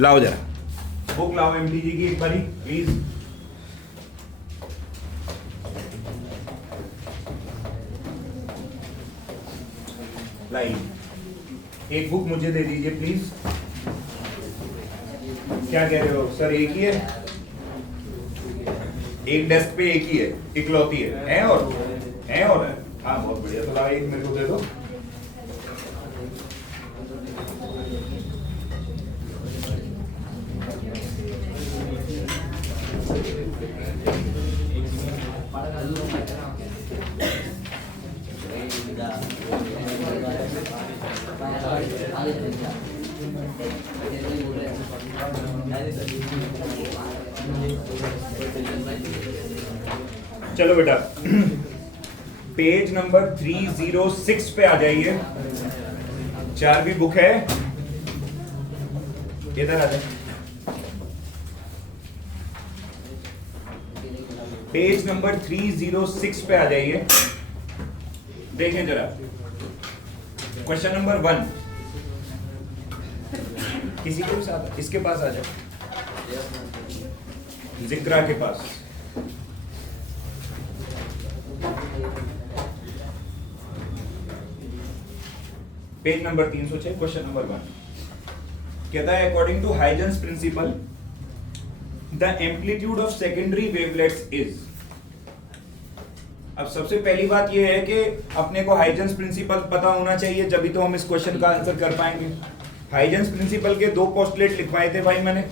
लाओ जरा बुक लाओ एमटीजी की एक बारी प्लीज। लाइन एक बुक मुझे दे दीजिए प्लीज। क्या कह रहे हो सर? एक ही है, एक डेस्क पे एक ही है, इकलौती है और हाँ बहुत बढ़िया। तो लाओ एक मेरे को दे दो। चलो बेटा पेज नंबर 306 पे आ जाइए। 4वीं बुक है, इधर आ जाए। पेज नंबर 306 पे आ जाइए। देखें जरा क्वेश्चन नंबर 1। किसी के साथ इसके पास आ जाए, जिक्रा के पास। पेज नंबर 306 क्वेश्चन नंबर 1 कहता है according to Huygens principle the amplitude of secondary wavelets is. अब सबसे पहली बात यह है कि अपने को हाइजेंस प्रिंसिपल पता होना चाहिए, जब तो हम इस क्वेश्चन का आंसर कर पाएंगे। हाइजेंस प्रिंसिपल के 2 पोस्टुलेट लिखवाए थे भाई मैंने।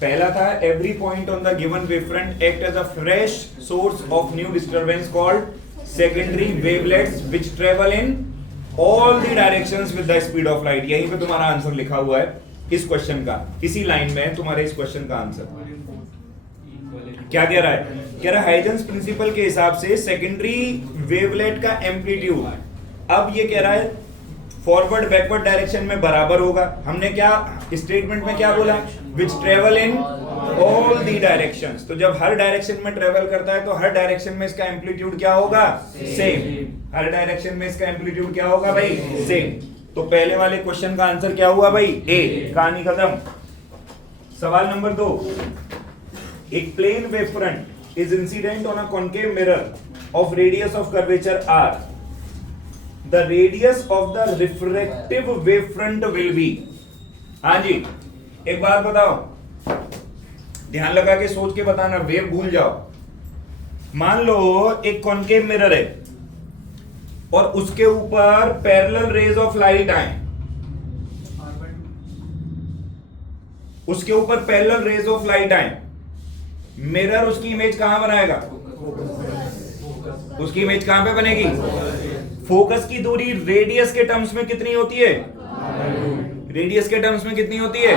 पहला था every point on the given wavefront act as a fresh source of new disturbance called secondary wavelets which travel in all the directions with the speed of light. यहीं पे तुम्हारा आंसर लिखा हुआ है इस क्वेश्चन का, इसी लाइन में है तुम्हारे इस क्वेश्चन का आंसर। क्या कह रहा है? कह रहा है हाइजेंस प्रिंसिपल के हिसाब से सेकेंडरी वेवलेट का एम्पलीट्यूड, अब ये कह रहा है फॉरवर्ड बैकवर्ड डायरेक्शन में बराबर होगा। हमने क्या स्टेटमेंट में क्या बोला? Which travel in all the directions. तो जब हर डायरेक्शन में ट्रेवल करता है तो हर डायरेक्शन में इसका एम्पलीट्यूड क्या होगा? सेम। हर डायरेक्शन में इसका एम्पलीट्यूड क्या होगा भाई? सेम। तो पहले वाले क्वेश्चन का आंसर क्या हुआ भाई? ए। कहानी खत्म। सवाल नंबर 2। एक plane wave front is incident on a concave mirror of radius of curvature R. The radius of the refractive wave front will be। हाँ जी, एक बात बताओ, ध्यान लगा के सोच के बताना, वेव भूल जाओ। मान लो एक कॉन्केव मिरर है और उसके ऊपर पैरेलल रेज ऑफ लाइट आए, उसके ऊपर पैरेलल रेज ऑफ लाइट आए, मिरर उसकी इमेज कहां बनाएगा? उसकी इमेज कहां पे बनेगी? फोकस की दूरी रेडियस के टर्म्स में कितनी होती है? रेडियस के टर्म्स में कितनी होती है?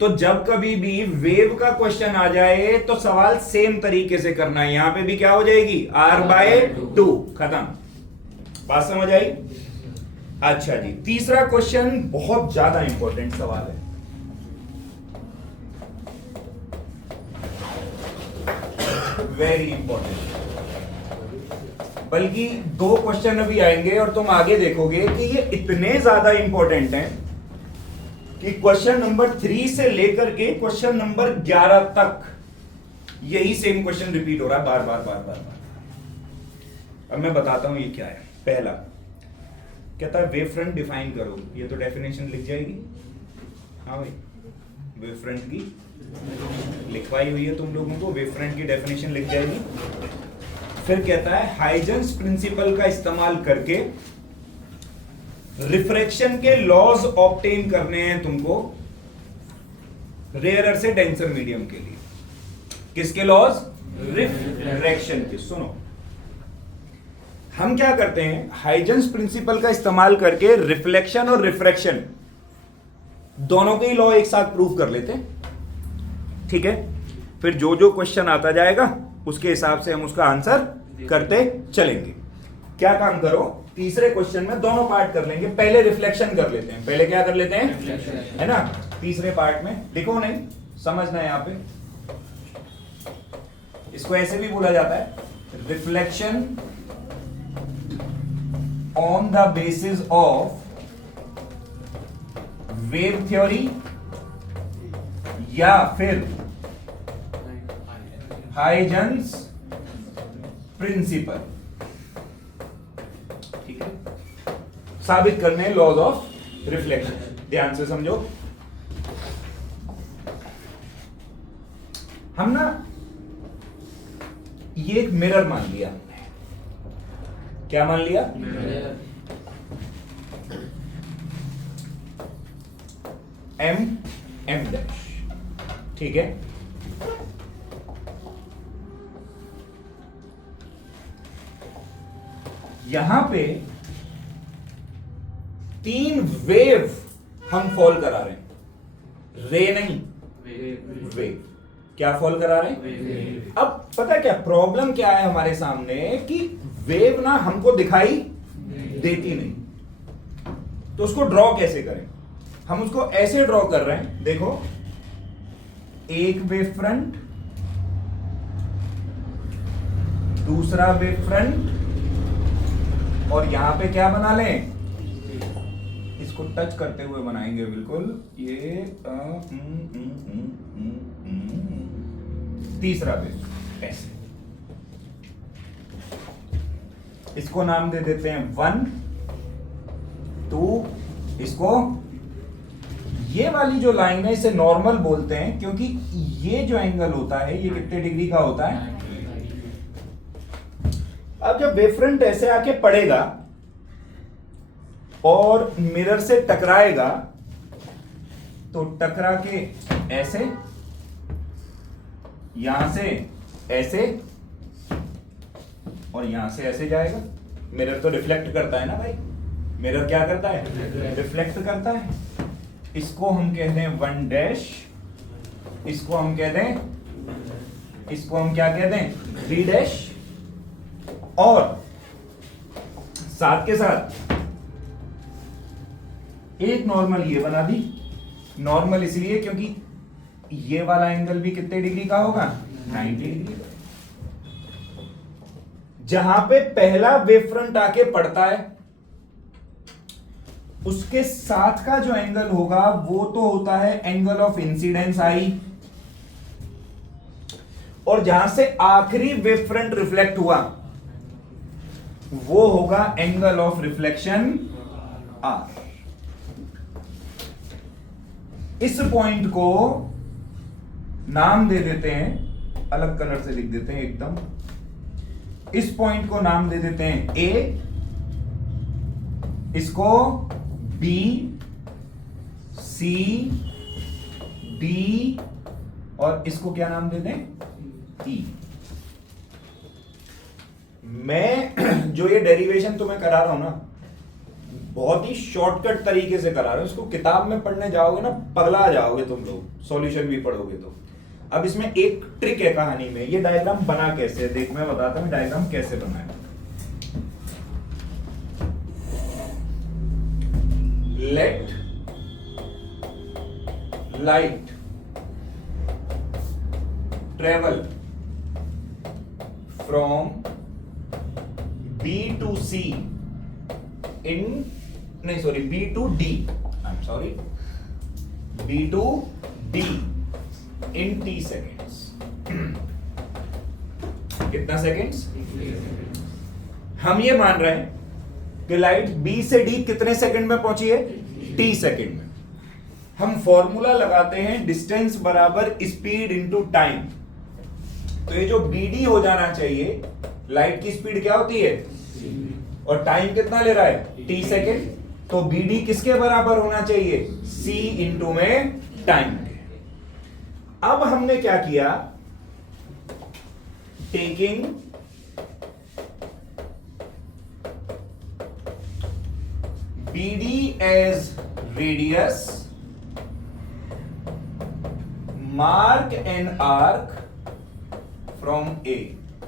तो जब कभी भी वेव का क्वेश्चन आ जाए तो सवाल सेम तरीके से करना है। यहां पे भी क्या हो जाएगी? r/2। खत्म। बात समझ आई? अच्छा जी, तीसरा क्वेश्चन बहुत ज्यादा इंपॉर्टेंट सवाल है। Very important. बल्कि 2 क्वेश्चन अभी आएंगे और तुम आगे देखोगे कि ये इतने ज्यादा इंपॉर्टेंट हैं कि क्वेश्चन नंबर 3 से लेकर के क्वेश्चन नंबर 11 तक यही सेम क्वेश्चन रिपीट हो रहा है बार बार बार बार बार। अब मैं बताता हूं ये क्या है। पहला कहता है वेव फ्रंट डिफाइन करो। ये तो डेफिनेशन लिख जाएगी। हाँ भाई, वेव फ्रंट की लिखवाई हुई है तुम लोगों को, वेव फ्रंट की डेफिनेशन लिख जाएगी। फिर कहता है हाइजेंस प्रिंसिपल का इस्तेमाल करके रिफ्रैक्शन के लॉज ऑब्टेन करने हैं तुमको रेयरर से डेंसर मीडियम के लिए। किसके लॉज? रिफ्रैक्शन के। सुनो, हम क्या करते हैं, हाइजेंस प्रिंसिपल का इस्तेमाल करके रिफ्लेक्शन और रिफ्रैक्शन दोनों के ही लॉ एक साथ प्रूव कर लेते हैं। ठीक है, फिर जो जो क्वेश्चन आता जाएगा उसके हिसाब से हम उसका आंसर करते चलेंगे। क्या काम करो, तीसरे क्वेश्चन में दोनों पार्ट कर लेंगे। पहले रिफ्लेक्शन कर लेते हैं। पहले क्या कर लेते हैं? है ना। तीसरे पार्ट में लिखो नहीं, समझना है। यहां पे इसको ऐसे भी बोला जाता है, reflection on the basis of wave theory या फिर हाइजेंस प्रिंसिपल। ठीक है, साबित करने लॉज ऑफ रिफ्लेक्शन। ध्यान से समझो, हम ना ये एक मिरर मान लिया हमने। क्या मान लिया? M dash. ठीक है, यहां पे 3 वेव हम फॉल करा रहे हैं, रे नहीं, वेव। क्या फॉल करा रहे हैं? अब पता क्या प्रॉब्लम क्या है हमारे सामने कि वेव ना हमको दिखाई देती नहीं, तो उसको ड्रॉ कैसे करें? हम उसको ऐसे ड्रॉ कर रहे हैं, देखो, एक वेव फ्रंट, दूसरा वेव फ्रंट, और यहां पे क्या बना लें? इसको टच करते हुए बनाएंगे बिल्कुल ये तीसरा वेव ऐसे। इसको नाम दे देते हैं 1 2। इसको, ये वाली जो लाइन है इसे नॉर्मल बोलते हैं, क्योंकि ये जो एंगल होता है ये कितने डिग्री का होता है? अब जब वेव फ्रंट ऐसे आके पड़ेगा और मिरर से टकराएगा, तो टकरा के ऐसे, यहां से ऐसे, और यहां से ऐसे जाएगा। मिरर तो रिफ्लेक्ट करता है ना भाई, मिरर क्या करता है? रिफ्लेक्ट करता है। इसको हम कहते हैं 1 डैश, इसको हम कहते हैं, इसको हम क्या कहते हैं? 3 डैश। और साथ के साथ एक नॉर्मल ये बना दी। नॉर्मल इसलिए क्योंकि ये वाला एंगल भी कितने डिग्री का होगा? 90 डिग्री का। जहां पे पहला वेव फ्रंट आके पड़ता है उसके साथ का जो एंगल होगा वो तो होता है एंगल ऑफ इंसिडेंस आई, और जहां से आखिरी वेव फ्रंट रिफ्लेक्ट हुआ वो होगा एंगल ऑफ रिफ्लेक्शन आर। इस पॉइंट को नाम दे देते हैं, अलग कलर से लिख देते हैं एकदम। इस पॉइंट को नाम दे देते हैं ए, इसको बी, सी, डी, और इसको क्या नाम दे दें? ई। मैं जो ये डेरिवेशन तुम्हें करा रहा हूं ना, बहुत ही शॉर्टकट तरीके से करा रहा हूं। इसको किताब में पढ़ने जाओगे ना पगला जाओगे तुम लोग, सॉल्यूशन भी पढ़ोगे तो। अब इसमें एक ट्रिक है कहानी में। ये डायग्राम बना कैसे, देख मैं बताता हूं डायग्राम कैसे बना है। Let light travel from B to C in, नहीं sorry, B to D, I'm sorry, B to D in T seconds। कितना सेकेंड्स? हम ये मान रहे हैं कि लाइट B से D कितने सेकंड में पहुंची है? T सेकंड में। हम फॉर्मूला लगाते हैं डिस्टेंस बराबर स्पीड इनटू टाइम। तो ये जो BD हो जाना चाहिए, लाइट की स्पीड क्या होती है और टाइम कितना ले रहा है? T second. तो BD किसके बराबर होना चाहिए? C इंटू में टाइम के। अब हमने क्या किया, taking BD as radius, mark an arc from A।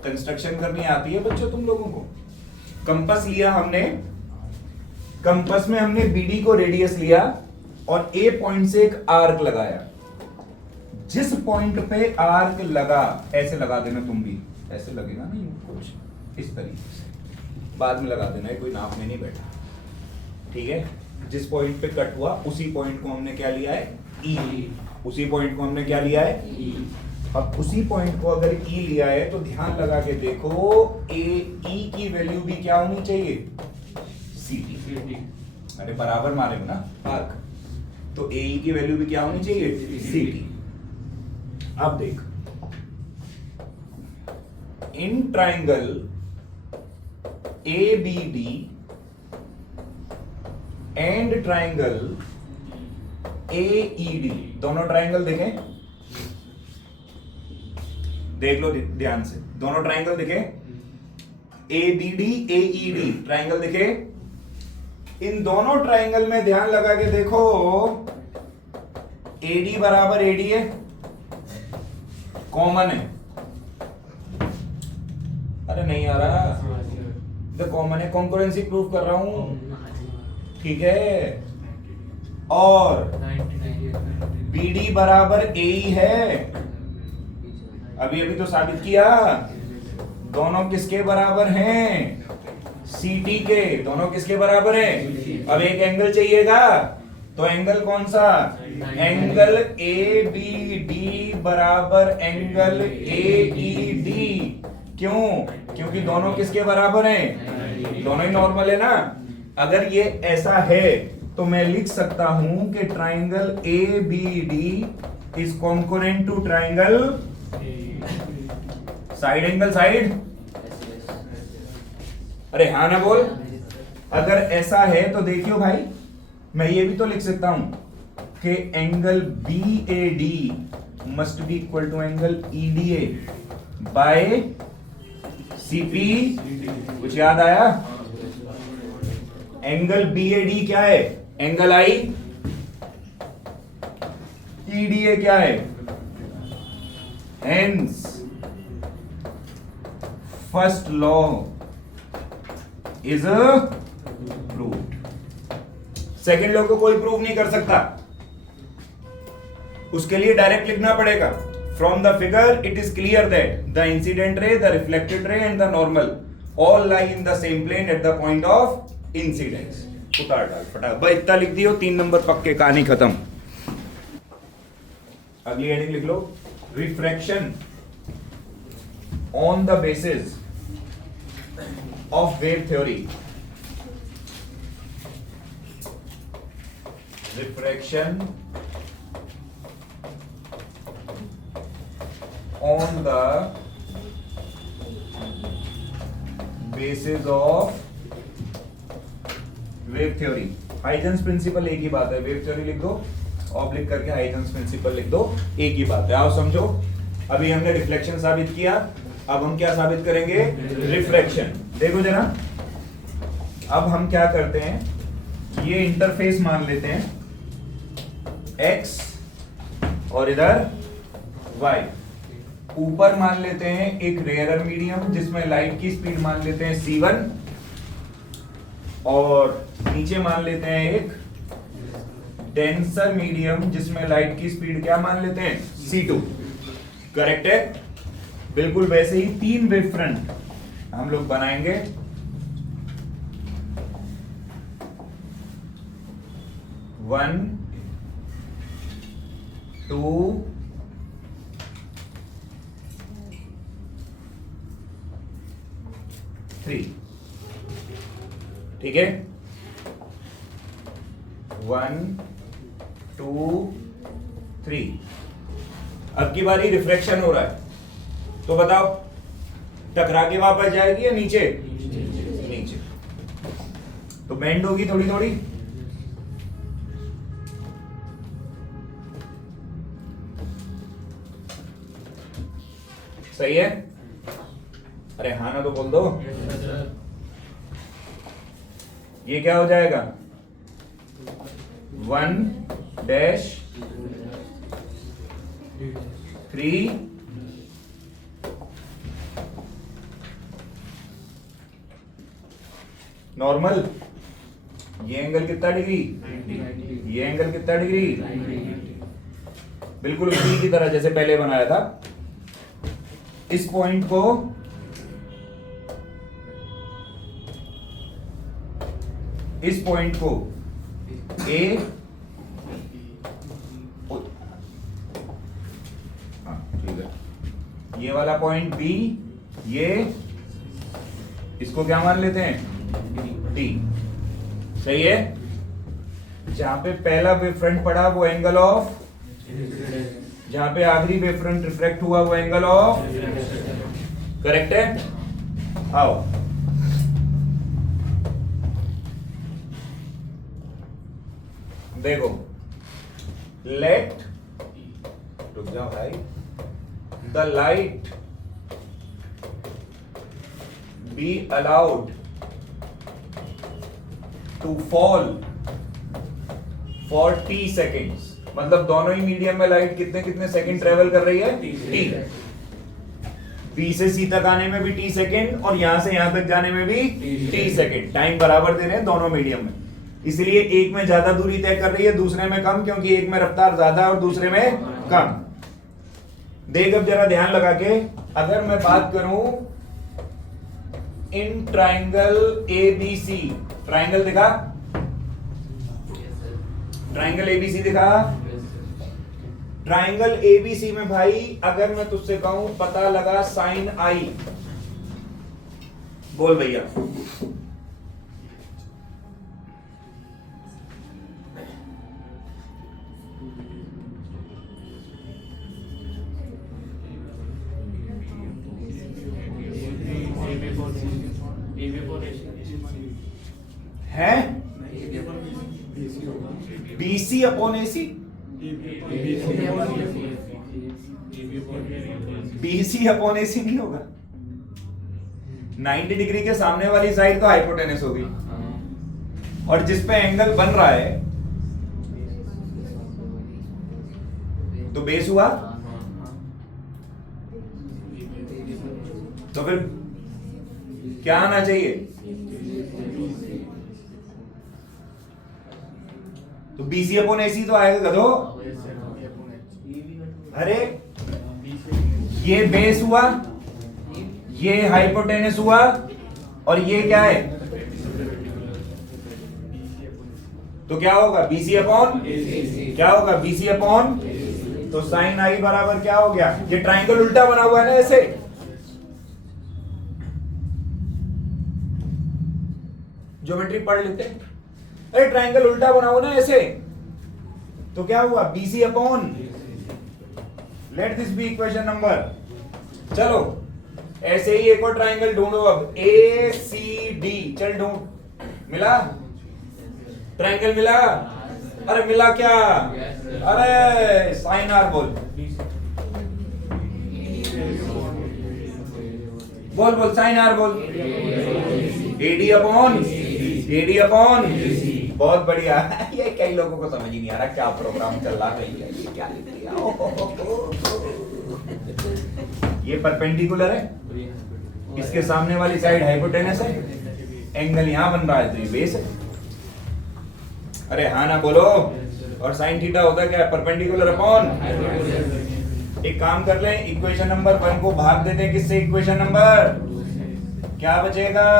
Construction करनी आती है बच्चों तुम लोगों को? कंपास लिया हमने, कंपास में हमने BD को रेडियस लिया और A पॉइंट से एक आर्क लगाया। जिस पॉइंट पे आर्क लगा, ऐसे लगा देना तुम भी, ऐसे लगेगा नहीं कुछ इस तरीके से, बाद में लगा देना, कोई नाप में नहीं बैठा, ठीक है? जिस पॉइंट पे कट हुआ उसी पॉइंट को हमने क्या लिया है? ई, उसी पॉइंट को हमने क्या लिया है, ई। अब उसी पॉइंट को अगर ई लिया है तो ध्यान लगा के देखो ए ई की वैल्यू भी क्या होनी चाहिए, सी टी। अरे बराबर मारे हो ना आर्क, तो ए ई की वैल्यू भी क्या होनी चाहिए, सी टी। अब देख, in triangle A B D and triangle A E D, दोनों ट्राइंगल देखें, देख लो ध्यान से, दोनों ट्राइंगल दिखे, A B D A E D triangle दिखे। इन दोनों ट्राइंगल में ध्यान लगा के देखो, ए डी बराबर ए डी है, कॉमन है। अरे नहीं आ रहा, तो कॉमन है, कॉन्करेंसी प्रूफ कर रहा हूं, ठीक है। और बी डी बराबर ए ई है, अभी अभी तो साबित किया, दोनों किसके बराबर हैं, सी टी के, दोनों किसके बराबर हैं। अब एक एंगल चाहिएगा, तो एंगल कौन सा, एंगल ए बी डी बराबर एंगल ए ई डी। क्यों, क्योंकि दोनों किसके बराबर हैं, दोनों ही नॉर्मल है ना। अगर ये ऐसा है तो मैं लिख सकता हूं कि triangle A B D is concurrent to triangle side angle side. अरे हाँ ना बोल, अगर ऐसा है तो देखियो भाई, मैं ये भी तो लिख सकता हूं कि angle B A D must be equal to angle E D A by CP. कुछ याद आया, एंगल बी ए डी क्या है, एंगल आई, ई डी ए क्या है, hence first law is proved. Second law को कोई प्रूव नहीं कर सकता, उसके लिए डायरेक्ट लिखना पड़ेगा। From the figure it is clear that the incident ray, the reflected ray and the normal all lie in the same plane at the point of incidence. उतार डाल फटाफट, भाई इतना लिख दियो, 3 नंबर पक्के, कहानी खत्म। अगली हेडिंग लिख लो, refraction on the basis of wave theory. रिफ्रैक्शन on the basis of wave theory। Huygens principle एक ही बात है, वेव थ्योरी लिख दो, ऑब्लिक करके हाइजेंस प्रिंसिपल लिख दो, एक ही बात है। आओ समझो, अभी हमने रिफ्लेक्शन साबित किया, अब हम क्या साबित करेंगे, रिफ्रैक्शन। देखो जरा, अब हम क्या करते हैं, ये इंटरफेस मान लेते हैं x और इधर y, ऊपर मान लेते हैं एक रेयरर मीडियम जिसमें लाइट की स्पीड मान लेते हैं c1, और नीचे मान लेते हैं एक डेंसर मीडियम जिसमें लाइट की स्पीड क्या मान लेते हैं, c2। करेक्ट है, बिल्कुल वैसे ही 3 वेव फ्रंट हम लोग बनाएंगे। वन, 2, 3, ठीक है, 1, 2, 3। अब की बारी रिफ्रैक्शन हो रहा है, तो बताओ टकरा के वापस जाएगी या नीचे, नीचे, तो बेंड होगी थोड़ी थोड़ी। सही है, अरे हाँ ना तो बोल दो। ये क्या हो जाएगा, 1 डैश 3 नॉर्मल। ये एंगल कितना डिग्री, ये एंगल कितना डिग्री, बिल्कुल उसी की तरह जैसे पहले बनाया था। इस पॉइंट को A ये वाला पॉइंट बी, ये इसको क्या मान लेते हैं, डी। सही है। जहां पे पहला वेव फ्रंट पड़ा वो एंगल ऑफ, जहां पे आखिरी वेव फ्रंट रिफ्लेक्ट हुआ वो एंगल ऑफ, करेक्ट है। आओ देखो, लेट, रुक जाओ भाई, the light be allowed to fall for T seconds. मतलब दोनों ही मीडियम में लाइट कितने कितने सेकंड ट्रेवल कर रही है, टी। बी से सी तक आने में भी टी सेकंड और यहां से यहां तक जाने में भी टी सेकंड। टाइम बराबर दे रहे हैं दोनों मीडियम में, इसलिए एक में ज्यादा दूरी तय कर रही है, दूसरे में कम, क्योंकि एक में रफ्तार ज्यादा और दूसरे में कम। देख अब जरा ध्यान लगा के, अगर मैं बात करूं इन ट्राइंगल एबीसी, ट्राइंगल दिखा, ट्राइंगल एबीसी दिखा, ट्राइंगल एबीसी में भाई अगर मैं तुझसे कहूं पता लगा साइन आई, बोल भैया। है BC upon AC, BC upon AC नहीं होगा। 90 डिग्री के सामने वाली साइड तो हाइपोटेनस होगी, और जिस पे एंगल बन रहा है तो बेस हुआ। तो फिर क्या आना चाहिए, तो बीसी अपॉन एसी तो आएगा गधो। अरे ये बेस हुआ, ये हाइपोटेनस हुआ, और ये क्या है, तो क्या होगा बीसी अपॉन, क्या होगा बीसी अपॉन, तो साइन आई बराबर क्या हो गया, ये ट्राइंगल उल्टा बना हुआ है ना ऐसे, ज्योमेट्री पढ़ लेते हैं। अरे ट्राइंगल उल्टा बना हुआ ना ऐसे, तो क्या हुआ BC upon, let this be equation number. चलो ऐसे ही एक और ट्राइंगल ढूंढो अब, ए सी डी, चल ढूंढ, मिला ट्राइंगल, मिला। अरे मिला क्या, अरे साइन आर बोल, बोल बोल साइन आर बोल, एडी अपॉन, एडी अपॉन, बहुत बढ़िया। ये कई लोगों को समझ ही नहीं आ रहा क्या प्रोग्राम चल रहा है, ये क्या लिख दिया। ये परपेंडिकुलर है, इसके सामने वाली साइड हाइपोटेनस है, एंगल यहां बन रहा है तो ये बेस है। अरे हाँ ना बोलो। और साइन थीटा होता क्या है, परपेंडिकुलर अपॉन। एक काम कर लें, इक्वेशन नंबर 1 को भाग देते हैं किससे, इक्वेशन नंबर, क्या बचेगा,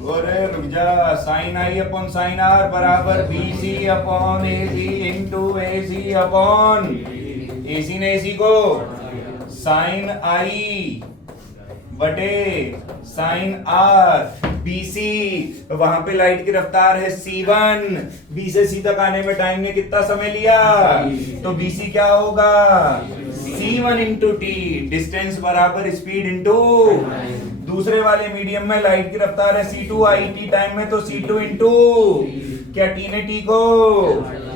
रुक जा, sine i upon sine r बराबर BC upon AC into AC upon, AC ने एसी को साइन आई बटे साइन आर, बीसी, वहां पे लाइट की रफ्तार है c1, बी से सी तक आने में टाइम ने कितना समय लिया, तो बीसी क्या होगा c1 इंटू टी, डिस्टेंस बराबर स्पीड इंटू, दूसरे वाले मीडियम में लाइट की रफ्तार है c2, आई टी टाइम में तो c2 इंटू, क्या टी ने टी को,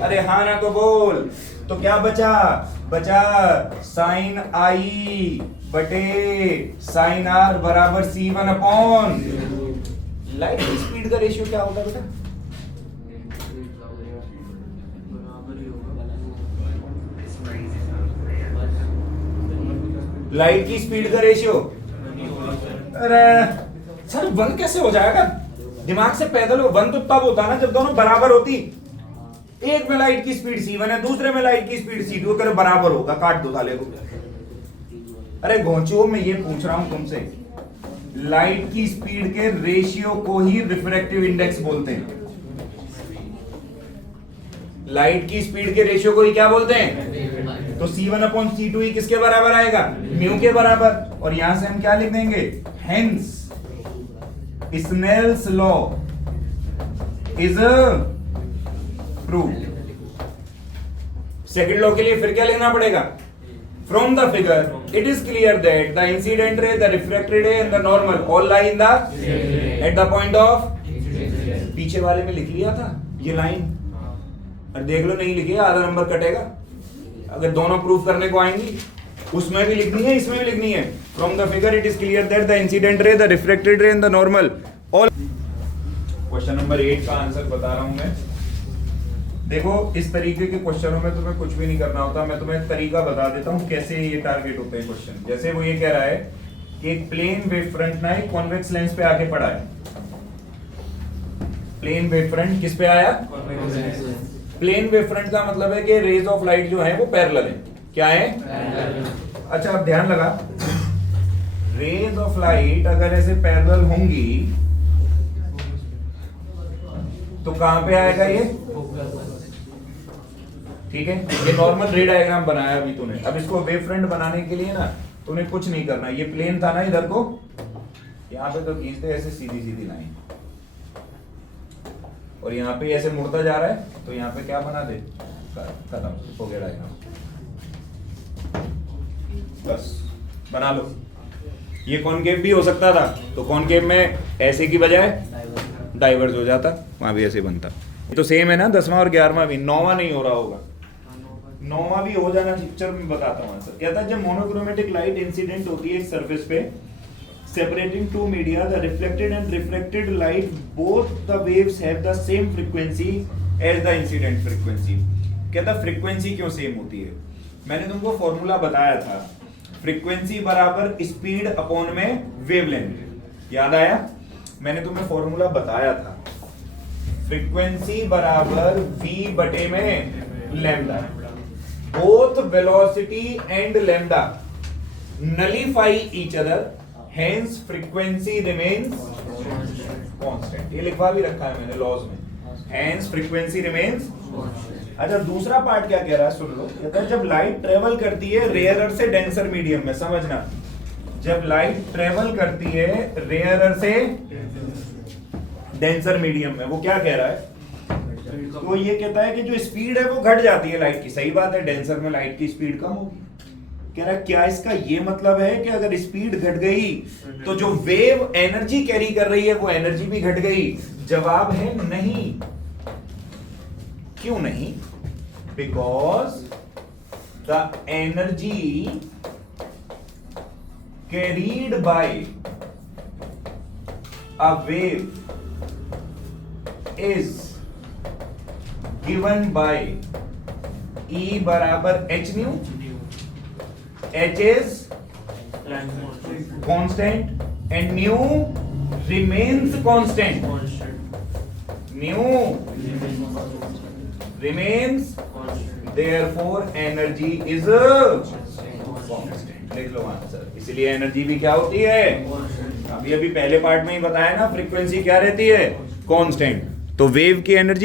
अरे हाँ ना तो बोल। तो क्या बचा, बचा साइन आई बटे साइन आर बराबर c1 अपॉन, लाइट की स्पीड का रेशियो क्या होगा बेटा, लाइट की स्पीड का रेशियो, अरे सर 1 कैसे हो जाएगा, दिमाग से पैदल हो, 1 तो तब होता ना जब दोनों बराबर होती, एक में लाइट की स्पीड c1 है, दूसरे में लाइट की स्पीड c2, कर बराबर होगा, काट दो साले को। अरे घोंचुओ, मैं ये पूछ रहा हूं तुमसे, लाइट की स्पीड के रेशियो को ही रिफ्रैक्टिव इंडेक्स बोलते हैं, लाइट की स्पीड के रेशियो को ही क्या बोलते हैं, तो C1/C2 किसके बराबर आएगा? म्यू के बराबर। और यहां से हम क्या लिख देंगे? Hence Snell's law is proved. Second law के लिए फिर क्या लिखना पड़ेगा? From the figure, it is clear that the incident ray, the refracted ray, and the normal all lie in the at the point of। पीछे वाले में लिख लिया था ये लाइन, और देख लो नहीं लिखी है, आधा नंबर कटेगा। अगर दोनों प्रूफ करने को आएंगी, उसमें भी लिखनी है, इसमें भी लिखनी है। From the figure, it is clear that the incident ray, the refracted ray, and the normal all। Question number 8 का आंसर बता रहा हूं मैं। देखो, इस तरीके के क्वेश्चनों में तुम्हें कुछ भी नहीं करना होता, मैं तुम्हें एक तरीका बता देता हूँ कैसे ये टारगेट होते हैं क्वेश्चन। जैसे वो ये कह रहा है कि एक प्लेन वेव फ्रंट ना एक कॉन्वेक्स लेंस पे आके पड़ा है। प्लेन वेव फ्रंट किस पे आया? प्लेन वेव फ्रंट का मतलब है कि रेज ऑफ लाइट जो है वो पैरेलल है। क्या है? अच्छा, अब ध्यान लगा, रेज ऑफ लाइट अगर ऐसे पैरेलल होंगी तो कहां पे आएगा ये? ठीक है, ये नॉर्मल रे डायग्राम बनाया अभी तूने। अब इसको वेव फ्रंट बनाने के लिए ना तूने कुछ नहीं करना। ये प्लेन था ना, इधर को यहाँ पे तो खींचते ऐसे सीधी सीधी लाइन, और यहाँ पे ऐसे मुड़ता जा रहा है, तो यहाँ पे क्या बना दे? खत्म हो गया डायग्राम, बस बना लो। ये कॉनकेव भी हो सकता था, तो कॉनकेव में ऐसे की बजाय डाइवर्ज हो जाता, वहां भी ऐसे बनता। तो सेम है ना, 10वां और 11वां भी। 9वां नहीं हो रहा होगा, 9वां भी हो जाना चाहिए। चल मैं बताता हूँ आंसर। क्या था? जब मोनोक्रोमेटिक लाइट इंसिडेंट होती है एक सरफेस पे, separating two media, the reflected and refracted light both the waves have the same frequency as the incident frequency. कहता फ्रीक्वेंसी क्यों सेम होती है? मैंने तुमको फॉर्मूला बताया था, फ्रीक्वेंसी बराबर स्पीड अपॉन में वेवलेंथ। याद आया? मैंने तुम्हें फॉर्मूला बताया था, फ्रीक्वेंसी बराबर v बटे में lambda. Both velocity and lambda nullify each other, hence frequency remains constant. ये लिखवा भी रखा है मैंने लॉज में, हेंस फ्रीक्वेंसी रिमेन्स। अच्छा, दूसरा पार्ट क्या कह रहा है सुन लो। कहता है जब लाइट ट्रेवल करती है रेयरर से डेंसर मीडियम में, समझना, जब लाइट ट्रेवल करती है रेयरर से डेंसर मीडियम में, वो क्या कह रहा है? तो ये कहता है कि जो स्पीड है वो घट जाती है लाइट की। सही बात है, डेंसर में लाइट की स्पीड कम होगी। कह रहा है क्या इसका ये मतलब है कि अगर स्पीड घट गई तो जो वेव एनर्जी कैरी कर रही है वो एनर्जी भी घट गई? जवाब है नहीं। क्यों नहीं? Because the energy carried bye a wave is given by E बराबर h nu, h is constant and nu remains constant, nu remains, therefore energy is constant। लिख लो आंसर। इसलिए एनर्जी भी क्या होती है? अभी पहले पार्ट में ही बताया ना, फ्रीक्वेंसी क्या रहती है? कांस्टेंट। तो वेव की एनर्जी